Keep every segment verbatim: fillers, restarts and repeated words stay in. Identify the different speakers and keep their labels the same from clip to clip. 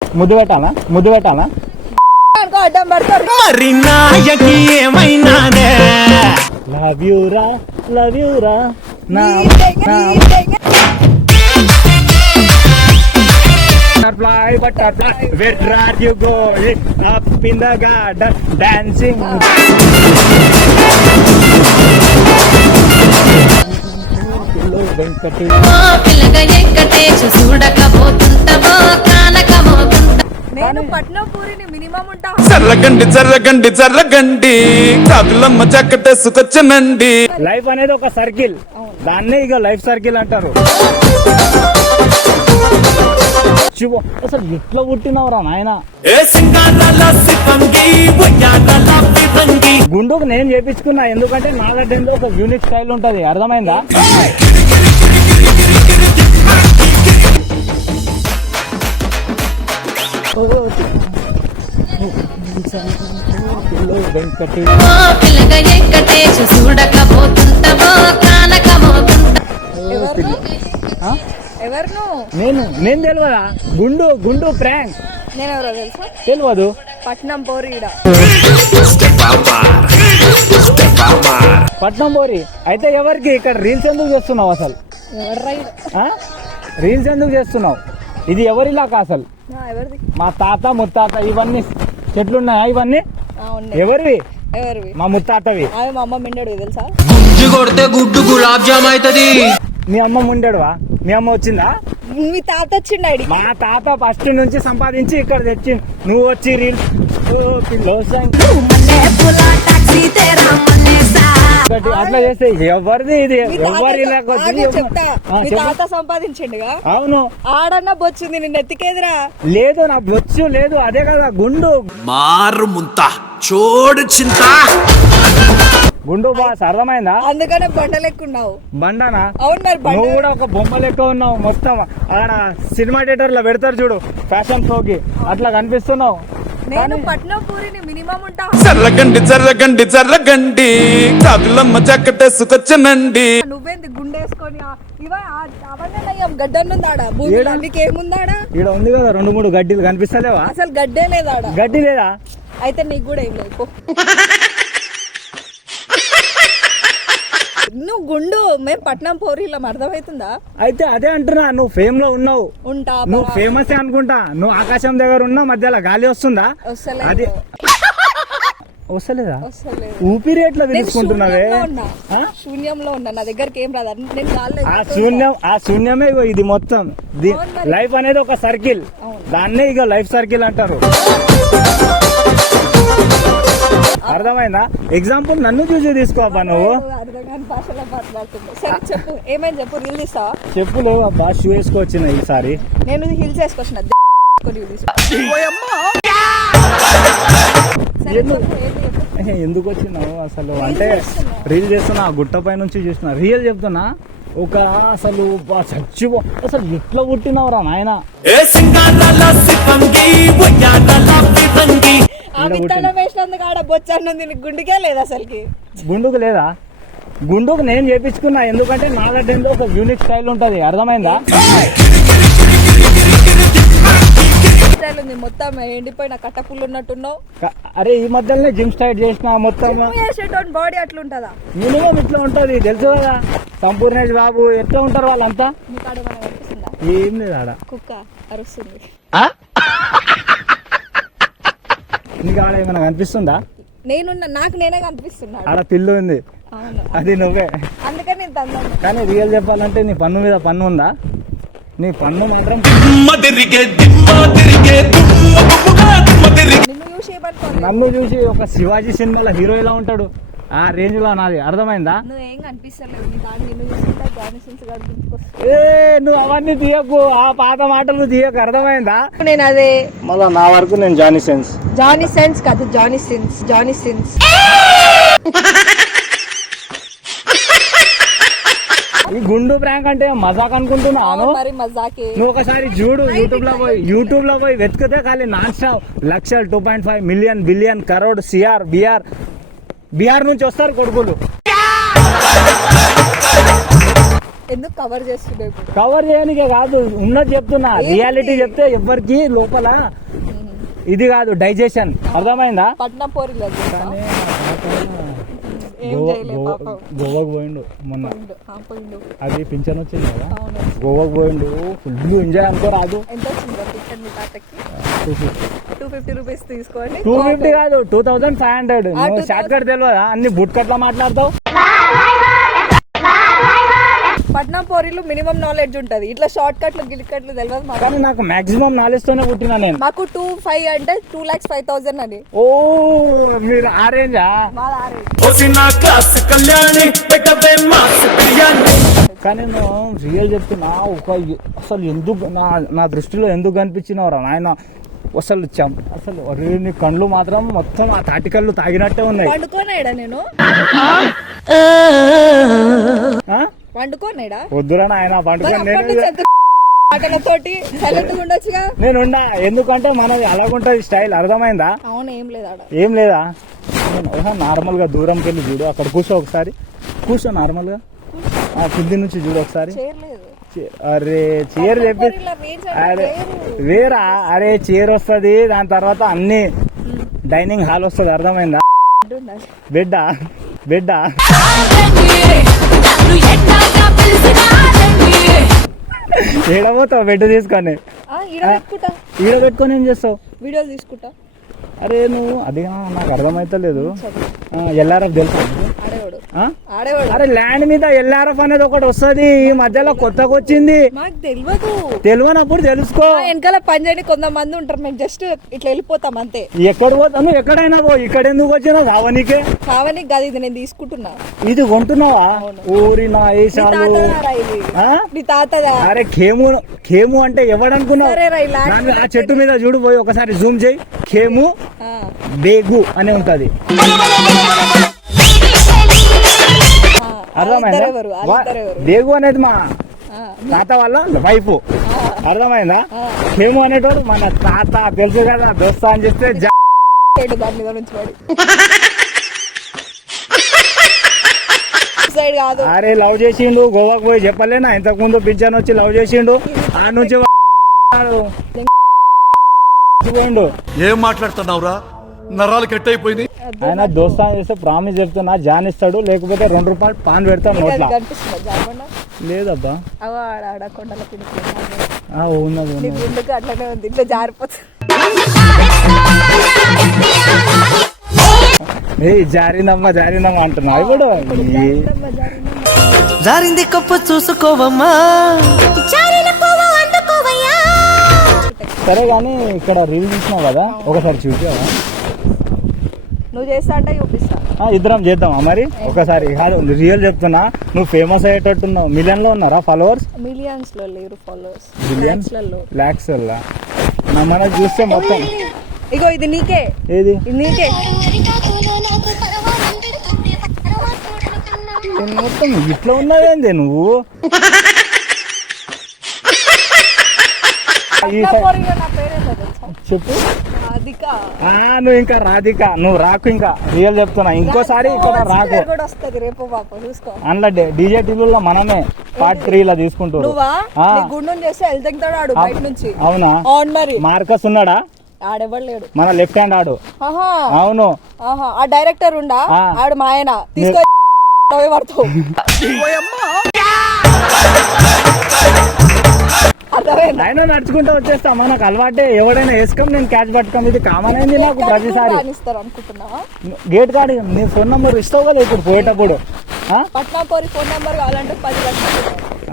Speaker 1: ముద్దు పెట్టాలా ముద్దు పెట్టాలా లవ్ యూ రా లవ్ యూ రా నా butterfly butterfly where are you going up in the garden dancing పిల్లో వెంకటే
Speaker 2: ఓ పిల్లగా వెంకటేశ చూడకపోతుంటవో కానకపోతుంట
Speaker 3: నేను పట్నం పూరిని మినిమం ఉంటా
Speaker 4: చర్రగండి చర్రగండి చర్రగండి కాదులమ్మ చక్కటేసుకొచ్చనండి.
Speaker 1: లైఫ్ అనేది ఒక సర్కిల్, దాన్నే ఇక లైఫ్ సర్కిల్ అంటారు. అసలు ఎట్లా పుట్టినవరా నాయన? గుండుకు నేను చేపించుకున్నా, ఎందుకంటే నా దగ్గర ఒక యూనిక్ స్టైల్ ఉంటది, అర్థమైందా? వెంకటే
Speaker 2: ఓ పిల్లగా వెంకటేశ చూడకపోతుంటవో కానకపోతుంట
Speaker 3: ఎవరు
Speaker 1: నేను నేను తెలియదా? గుండు గుండు ప్రాంక్
Speaker 3: నేను ఎవరో తెలుసా?
Speaker 1: తెలియదు.
Speaker 3: పట్నం పోరీడ
Speaker 1: పట్నం పోరి అయితే ఎవరికి ఇక్కడ రీల్స్ ఎందుకు చేస్తున్నావు అసలు? ఆ? రీల్స్ ఎందుకు చేస్తున్నావు? ఇది ఎవరిలాగా అసలు?
Speaker 3: ఎవరిది?
Speaker 1: మా తాత ముత్తాత ఇవన్నీ చెట్లున్నాయా? ఇవన్నీ ఎవరివి?
Speaker 3: ఎవరివి?
Speaker 1: మా ముత్తాతవి.
Speaker 3: అవి మా అమ్మ మిండడు తెలుసా?
Speaker 5: గుంజు కొడితే గుడ్డు గులాబ్ జామ్ అవుతుంది.
Speaker 1: మీ అమ్మ ఉండడువా? మీ అమ్మ వచ్చిందా?
Speaker 3: మీ తాత వచ్చిండు.
Speaker 1: మా తాత ఫస్ట్ నుంచి సంపాదించి ఇక్కడ తెచ్చి నువ్వు వచ్చి రీల్స్ అట్లా చేస్తే ఎవరిది ఇది? ఎవరి
Speaker 3: చెప్తా, మీ తాత సంపాదించిండుగా.
Speaker 1: అవును.
Speaker 3: ఆడన్నా బొచ్చుంది నిన్న ఎత్తికేదిరా?
Speaker 1: లేదు, నా బొచ్చు లేదు. అదే కదా గుండు.
Speaker 5: మారు ముంత చోడు చింత
Speaker 1: గుండు బాస్, అర్థమైందా?
Speaker 3: అందుకనే బండ లెక్కున్నావు.
Speaker 1: బండనా?
Speaker 3: అవును మరి.
Speaker 1: నువ్వు కూడా ఒక బొమ్మ లెక్క ఉన్నావు మొత్తం. ఆడ సినిమా థియేటర్ లో పెడతారు చూడు ఫ్యాషన్ షోకి, అట్లా కనిపిస్తున్నావు.
Speaker 3: నేను పట్నం పూరిని మినిమం ఉంటా.
Speaker 4: చర్రగండి చర్రగండి చర్రగండి కాదులమ్మ చక్కటేసుకొచ్చనండి.
Speaker 3: నువ్వేంది గుండేసుకొని ఇవా అవన్నీ నయ్యం గడ్డన్నుందాడా? భూమిలో నీకేముందాడా?
Speaker 1: ఈడ ఉంది కదా రెండు మూడు గడ్డీలు, కనిపిస్తలేవా?
Speaker 3: అసలు గడ్డే లేదాడా?
Speaker 1: గడ్డి లేదా?
Speaker 3: అయితే నీకు కూడా ఏం లేదు. నువ్వు గుండు, మేము పట్నం పోరీలం, అర్థమవుతుందా?
Speaker 1: అయితే అదే అంటున్నా, నువ్వు ఫేమ్ లో ఉన్నావు.
Speaker 3: ఉంటా.
Speaker 1: నువ్వు ఫేమస్ అనుకుంటా. నువ్వు ఆకాశం దగ్గర ఉన్నావు, మధ్యలో గాలి వస్తుందా? అది వస్తలేదా? ఊపిరి ఎట్లా తీసుకుంటున్నావే?
Speaker 3: శూన్యంలో ఉన్నా, నా దగ్గరకి ఏం రాదు. నేను గాల్లో
Speaker 1: ఆ శూన్యం ఆ శూన్యమే ఇగో ఇది మొత్తం. లైఫ్ అనేది ఒక సర్కిల్, దాన్నే ఇక లైఫ్ సర్కిల్ అంటారు. అర్థమైందా? ఎగ్జాంపుల్ నన్ను చూసి తీసుకోవా నువ్వు.
Speaker 3: భాషలో మాట్లాడుతున్నా. సరే చెప్పు, ఏమైంది చెప్పు. రీల్ తీస్తావా?
Speaker 1: చెప్పులు అబ్బా, షూ వేసుకోవచ్చిన ఈసారి.
Speaker 3: నేను హిల్స్ వేసుకొచ్చిన.
Speaker 1: ఎందుకు వచ్చినావు అసలు? అంటే రీల్ చేస్తున్నా, గుట్ట పై నుంచి చూస్తున్నా. రియల్ చెప్తున్నా, ఒక అసలు చచ్చిపో. అసలు ఎట్లా పుట్టినవరా నాయన?
Speaker 3: గుండుకే లేదు అసలుకి.
Speaker 1: గుండుకు లేదా? గుండుకు నేను చేపించుకున్నా, ఎందుకంటే నా దగ్గర ఒక యూనిక్ స్టైల్ ఉంటది, అర్థమైందా?
Speaker 3: మొత్తం ఎండిపోయిన కట్టపుల్లు ఉన్నట్టున్నావు.
Speaker 1: అరే ఈ మధ్యలోనే జిమ్ స్టార్ట్ చేసిన. మొత్తం
Speaker 3: బాడీ అట్లుంటదా?
Speaker 1: మినిమం ఇట్లా ఉంటది, తెలుసు కదా. సంపూర్ణేష్ బాబు ఎట్లా ఉంటారు వాళ్ళంతా? ఏం లేదు ఆడ.
Speaker 3: కుక్క అరుస్తుంది.
Speaker 1: నీకు ఆడ ఏమైనా కనిపిస్తుందా?
Speaker 3: నేను నాకు నేనే కనిపిస్తున్నా.
Speaker 1: ఆడ పిల్లు ఉంది, అది నువ్వే.
Speaker 3: అందుకని నేను తందాను.
Speaker 1: కానీ రియల్ చెప్పాలంటే నీ పన్ను మీద పన్ను ఉందా? నీ పన్ను మాత్రం నన్ను చూసి ఒక శివాజీ సినిమాలో హీరో ఎలా ఉంటాడు, ఆ రేంజ్ లో నాది, అర్థమైందా? ఏ నువ్వు అవన్నీ తీయకు, ఆ పాత మాటలు తీయకు, అర్థమైందా?
Speaker 3: నేను అదే
Speaker 1: మళ్ళా నా వరకు నేను జానీ సెన్స్.
Speaker 3: జానీ సెన్స్ కాదు, జానీ సిన్స్. Johnny Sins.
Speaker 1: ఈ గుండు ప్రాంక్ అంటే మజాక్ అనుకుంటున్నాను. నువ్వు ఒకసారి చూడు, యూట్యూబ్ లో పోయి యూట్యూబ్ లో పోయి వెతికితే ఖాళీ నాన్ స్టాప్ లక్షలు, two point five million, billion, crore, CR, BR Bihar నుంచి వస్తారు కొడుకులు.
Speaker 3: ఎందుకు కవర్ చేస్తున్నావు ఇప్పుడు?
Speaker 1: కవర్ చేయడానికే కాదు, ఉన్నది చెప్తున్నా. రియాలిటీ చెప్తే ఎవరికి లోపల ఇది కాదు డైజెషన్, అర్థమైందా?
Speaker 3: పట్నం పోరిలో
Speaker 1: కానీ
Speaker 3: ఏం
Speaker 1: గో-
Speaker 3: చేయలేదు
Speaker 1: గో-
Speaker 3: పాపం.
Speaker 1: గోవాకు పోయిండు మొన్న.
Speaker 3: పోయిండు, ఆ, పోయిండు.
Speaker 1: అది పింఛన్ వచ్చింది కదా,
Speaker 3: అవును.
Speaker 1: గోవాకు పోయిండు. ఫుల్ ఎంజాయ్ అనుకో రాదు.
Speaker 3: ఎంత వచ్చిందో టికెట్ మీ తాతకి?
Speaker 1: Two fifty
Speaker 3: two fifty rupees తీసుకోండి.
Speaker 1: టూ ఫిఫ్టీ కాదు, టూ థౌసండ్ ఫైవ్ హండ్రెడ్.
Speaker 3: ఆ,
Speaker 1: నువ్వు
Speaker 3: two
Speaker 1: షార్ట్ కట్ తెలియదా? అన్ని బుట్ కట్లా మాట్లాడతావు.
Speaker 3: పట్నం పోరీలు మినిమం నాలెడ్జ్ ఉంటది, ఇట్లా షార్ట్ కట్లు గిలికట్లు తెలియదు మాకు.
Speaker 1: కానీ నాకు మాక్సిమం నాలెడ్జ్ తోనే పుట్టినా నేను.
Speaker 3: మాకు టూ ఫైవ్ అంటే టూ లాక్స్ ఫైవ్ థౌసండ్ అని.
Speaker 1: ఓ మీరు ఆ రేంజా?
Speaker 3: మాది ఆరే.
Speaker 1: కానీ నేను రియల్ చెప్తున్నా, ఒక అసలు ఎందుకు నా నా దృష్టిలో ఎందుకు కనిపించినవరా నాయన అసలు చం అసలు అరే నీ కళ్ళు మాత్రం మొత్తం ఆ తాటి కళ్ళు తాగినట్టే ఉన్నాయి.
Speaker 3: వండుకోనేడా నేను?
Speaker 1: ఆ?
Speaker 3: వండుకోనేడా?
Speaker 1: వద్దురా నాయన పండుకొని నేను
Speaker 3: ఆటలతోటి సైలెంట్ గా ఉండొచ్చుగా.
Speaker 1: నేను ఉండా. ఎందుకంటే మనది అలాగుంటది స్టైల్, అర్థమైందా?
Speaker 3: అవును, ఏం లేదు ఆడ.
Speaker 1: ఏం లేదా? నార్మల్గా దూరంకి వెళ్ళి చూడు, అక్కడ కూర్చో ఒకసారి, కూర్చో నార్మల్గా ఆ కింది నుంచి చూడు ఒకసారి.
Speaker 3: చేయలేదు.
Speaker 1: చే- అరే చీర చెప్పి అరే వేరా, అరే చీర వస్తుంది, దాని తర్వాత అన్ని డైనింగ్ హాల్ వస్తుంది, అర్థమైందా? బెడ్డా బెడ్డా ఏడబోతావు బెడ్ తీసుకొని?
Speaker 3: ఈడ పెట్టుకుంటా,
Speaker 1: ఈడ పెట్టుకొని ఏం చేస్తావు?
Speaker 3: వీడియోలు తీసుకుంటా.
Speaker 1: అరే నువ్వు అది నాకు అర్థమైతలేదు. ఎల్ఆర్ఎఫ్ తెలుసా?
Speaker 3: ఆడేవాడు
Speaker 1: ఆ?
Speaker 3: ఆడేవాడు
Speaker 1: అరే ల్యాండ్ మీద ఎల్ఆర్ఎఫ్ అనేది ఒకటి వస్తుంది, ఈ మధ్యలో కొత్తగా వచ్చింది.
Speaker 3: మాకు తెలియదు.
Speaker 1: తెలియనప్పుడు తెలుసుకో.
Speaker 3: ఆ వెనకాల పని చేయని కొంతమంది ఉంటారు, మేము జస్ట్ ఇట్లా వెళ్ళిపోతాం అంతే.
Speaker 1: ఎక్కడ పోతా నువ్వు? ఎక్కడైనా పో, ఇక్కడ ఎందుకు వచ్చినా కావనికే.
Speaker 3: కావని కాదు, ఇది నేను తీసుకుంటున్నా.
Speaker 1: ఇది కొంటున్నావా? ఊరి నా
Speaker 3: నీ
Speaker 1: ఏషాలు.
Speaker 3: తాతదారా ఇది?
Speaker 1: ఆ?
Speaker 3: నీ తాతదా?
Speaker 1: అరే ఖేము ఖేము అంటే ఎవడనుకున్నావు?
Speaker 3: సరే రా, ఇలా
Speaker 1: దాని మీద ఆ చెట్టు మీద చూడు, పోయి ఒకసారి జూమ్ చేయి. ఖేము
Speaker 3: ఆ,
Speaker 1: బేగు అని ఉంటది,
Speaker 3: ఆ,
Speaker 1: అర్థమైందా?
Speaker 3: వాళ్ళిద్దరెవరు?
Speaker 1: వా-
Speaker 3: వాళ్ళిద్దరెవరు?
Speaker 1: బేగు అనేది మా
Speaker 3: ఆ,
Speaker 1: తాత వాళ్ళ వైఫ్, అర్థమైందా?
Speaker 3: ఆ.
Speaker 1: ఖేము అనేటోడు మన తాత, తెలుసు కదా, దోస్తా అని చెప్తే జా-
Speaker 3: ఏడు దాని మీద నుంచి పడి సైడ్ కాదు.
Speaker 1: అరే లవ్ చేసిండు, గోవాకు పోయి చెప్పలేనా? ఇంతకు ముందు పింఛన్ వచ్చి లవ్ చేసిండు, ఆ నుంచి వాడు పోయిండు.
Speaker 6: ఏం మాట్లాడుతున్నావురా? నరాలు కట్ అయిపోయింది.
Speaker 1: ఆయన దోస్తాన్ చేస్తే ప్రామిస్ చెప్తున్నా, జాన్ ఇస్తాడు, లేకపోతే రెండు రూపాయలు పాన్ పెడతాం
Speaker 3: నీకు అది
Speaker 1: నోట్లా.
Speaker 3: కనిపిస్తుందా జాకుండా?
Speaker 1: లేదబ్బా.
Speaker 3: అవ ఆడ ఆడ కొండల కింద
Speaker 1: ఆ, ఉన్నది
Speaker 3: నీ
Speaker 1: ఉన్నది.
Speaker 3: గుండెకి అట్లనే ఉంది, ఇట్లా జారిపోతుంది.
Speaker 1: ఏ జారిందమ్మా జారిందమ్మా అంటున్నావు ఇప్పుడు. ఈ-
Speaker 5: జారింది కప్పు చూసుకోవమ్మా.
Speaker 1: సరే కానీ ఇక్కడ రీల్ చూసినావు కదా, ఒకసారి చూసావా?
Speaker 3: నువ్వు చేస్తా అంటే చూపిస్తా.
Speaker 1: ఆ, ఇద్దరం చేద్దామా మరి ఒకసారి? కాదు రియల్ చెప్తున్నా, నువ్వు ఫేమస్ అయ్యేటట్టున్నావు. మిలియన్ లో ఉన్నారా ఫాలోవర్స్?
Speaker 3: మిలియన్స్ లో లేరు ఫాలోవర్స్,
Speaker 1: బిలియన్
Speaker 3: లలో.
Speaker 1: లాక్స్ మన చూస్తే మొత్తం.
Speaker 3: ఇగో ఇది నీకే,
Speaker 1: ఏది
Speaker 3: ఇది నీకే.
Speaker 1: మొత్తం ఇట్లా ఉన్నావేంది నువ్వు? ఈ
Speaker 3: నా
Speaker 1: సై-
Speaker 3: పోరిగా నా పేరేంటో తెలుసా?
Speaker 1: చెప్పు.
Speaker 3: రాధిక.
Speaker 1: ఆ, నువ్వు ఇంకా రాధిక, నువ్వు రాకు, ఇంకా రియల్ చెప్తున్నా, ఇంకోసారి ఇక్కడ రాకు.
Speaker 3: పేరు కూడా వస్తది రేపు పాప, చూసుకో.
Speaker 1: అందులో డీజే టీవీలో మనమే పార్ట్ త్రీ లా తీసుకుంటారు.
Speaker 3: నువ్వా?
Speaker 1: ఆ.
Speaker 3: నీ గుండు చేస్తే వెళ్తాడు ఆడు బయట నుంచి.
Speaker 1: అవునా?
Speaker 3: అవును మరి.
Speaker 1: మార్కస్ ఉన్నాడా?
Speaker 3: ఆడెవడు లేడు.
Speaker 1: మన లెఫ్ట్ హ్యాండ్ ఆడు.
Speaker 3: ఆహా
Speaker 1: అవును.
Speaker 3: ఆహా, ఆ డైరెక్టర్ ఉండా,
Speaker 1: ఆ.
Speaker 3: ఆడు మా ఆయన తీసుకో పడతావు. అర్థమైందా?
Speaker 1: ఆయన నడుచుకుంటూ వచ్చేస్తా, మనకు అలవాటే. ఎవడైనా వేసుకొని నేను క్యాచ్ పట్టుకోం, ఇది కామన్ అయింది నాకు ప్రతిసారి.
Speaker 3: రానిస్తారు అనుకుంటున్నావా?
Speaker 1: గేట్ కాడి నీ ఫోన్ నంబర్ ఇస్తావు కదా ఇప్పుడు పోయేటప్పుడు. ఆ?
Speaker 3: పట్నాపోరి ఫోన్ నెంబర్ కావాలంటే పది లక్షలు.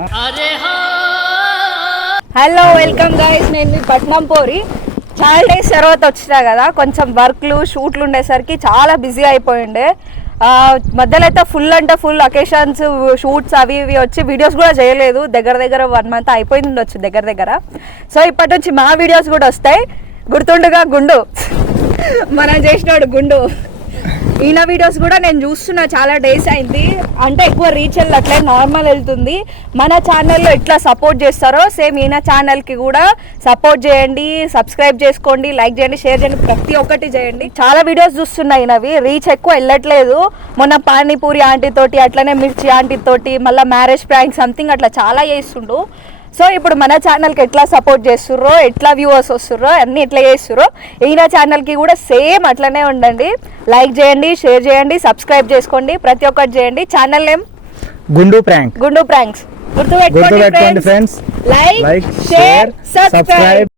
Speaker 3: హలో, వెల్కమ్ గైస్, నేను మీ పట్నం పోరి. చాలా డేస్ తర్వాత వచ్చినా కదా, కొంచెం వర్క్లు షూట్లు ఉండేసరికి చాలా బిజీ అయిపోయిండే. ఆ, మధ్యలో అయితే ఫుల్ అంటే ఫుల్ అకేషన్స్, షూట్స్ అవి ఇవి వచ్చి వీడియోస్ కూడా చేయలేదు. దగ్గర దగ్గర వన్ మంత్ అయిపోయింది ఉండొచ్చు దగ్గర దగ్గర. సో ఇప్పటి నుంచి మా వీడియోస్ కూడా వస్తాయి. గుర్తుండగా గుండు మనం చేసినాడు గుండు ఈయన వీడియోస్ కూడా నేను చూస్తున్నా, చాలా డేస్ అయింది. అంటే ఎక్కువ రీచ్ వెళ్ళట్లే, నార్మల్ వెళ్తుంది. మన ఛానల్లో ఎట్లా సపోర్ట్ చేస్తారో సేమ్ ఈయన ఛానల్కి కూడా సపోర్ట్ చేయండి, సబ్స్క్రైబ్ చేసుకోండి, లైక్ చేయండి, షేర్ చేయండి, ప్రతి ఒక్కటి చేయండి. చాలా వీడియోస్ చూస్తున్నా ఈయనవి, రీచ్ ఎక్కువ వెళ్ళట్లేదు. మొన్న పానీపూరి ఆంటీ తోటి, అట్లనే మిర్చి ఆంటీ తోటి, మళ్ళీ మ్యారేజ్ ప్రాంక్ సంథింగ్ అట్లా చాలా చేస్తుండు. సో ఇప్పుడు మన ఛానల్కి ఎట్లా సపోర్ట్ చేస్తుర్రో, ఎట్లా వ్యూవర్స్ వస్తుర్రో అన్నీ ఎట్లా చేస్తుర్రో ఈయన ఛానల్కి కూడా సేమ్ అట్లనే ఉండండి. లైక్ చేయండి, షేర్ చేయండి, సబ్స్క్రైబ్ చేసుకోండి, ప్రతి ఒక్కటి చేయండి. ఛానల్ నేమ్
Speaker 1: గుండు ప్రాంక్.
Speaker 3: గుండు ప్రాంక్స్. గుర్తుపెట్టుకోండి ఫ్రెండ్స్, లైక్, షేర్, సబ్స్క్రైబ్.